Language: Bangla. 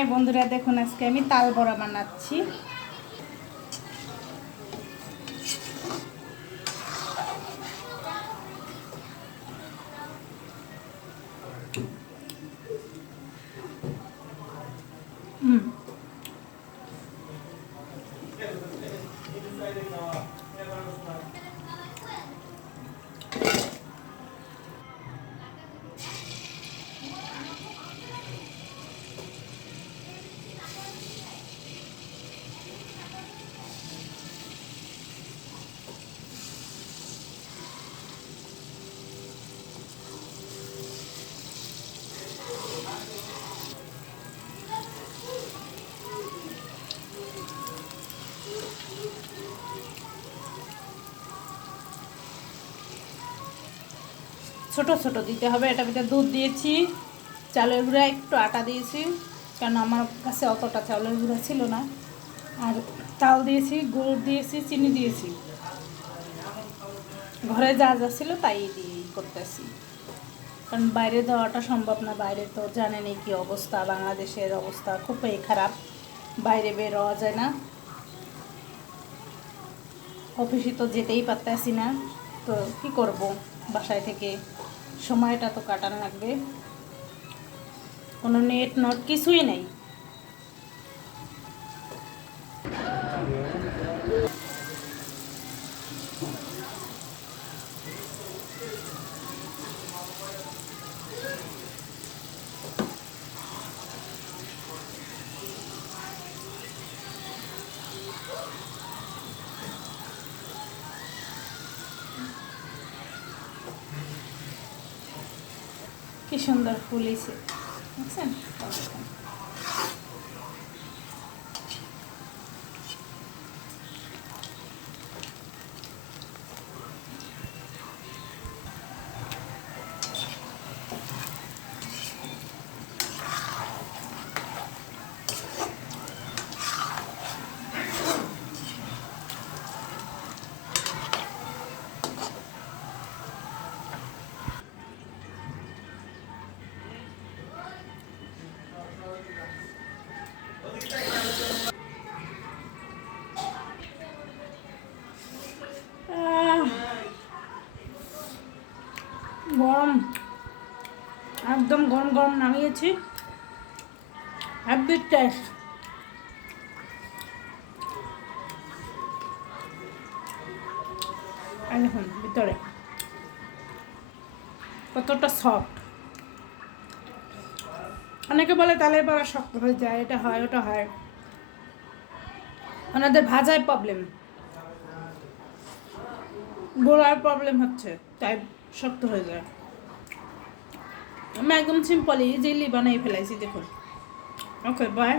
হাই বন্ধুরা দেখুন আজকে আমি তাল বড়া বানাচ্ছি। হুম। ছোট ছোট দিতে হবে। এটা ভিতরে দুধ দিয়েছি, চালের গুঁড়া, একটু আটা দিয়েছি কারণ আমার কাছে অতটা চাউলের গুঁড়া ছিল না। আর চাল দিয়েছি, গুড় দিয়েছি, চিনি দিয়েছি। ঘরে যা যা ছিল তাই দিয়ে করতেছি। কারণ বাইরে দেওয়াটা সম্ভব না, বাইরে তো জানেনই কি অবস্থা, বাংলাদেশের অবস্থা খুবই খারাপ, বাইরে বের হওয়া যায় না। অফিসে তো যেতেই পারতেছি না, তো কি করব, বাসায় থেকে সময়টা তো কাটানো লাগবে। কোনো নেট নোট কিছুই নেই। সুন্দর এসে বুঝছেন? গরম। একদম গরম গরম নামিয়েছি। হ্যাপি টেস্ট দেখুন, ভিতরে। কতটা সফট অনেকে বলে তালের বড়া শক্ত হয়ে যায়, এটা হয়, ওটা হয়। ওনাদের ভাজায় প্রবলেম গোড়ার প্রবলেম হচ্ছে, তাই শক্ত হয়ে যায়। আমি একদম সিম্পলি ইজিলি বানাই ফেলাইছি দেখুন। Okay bye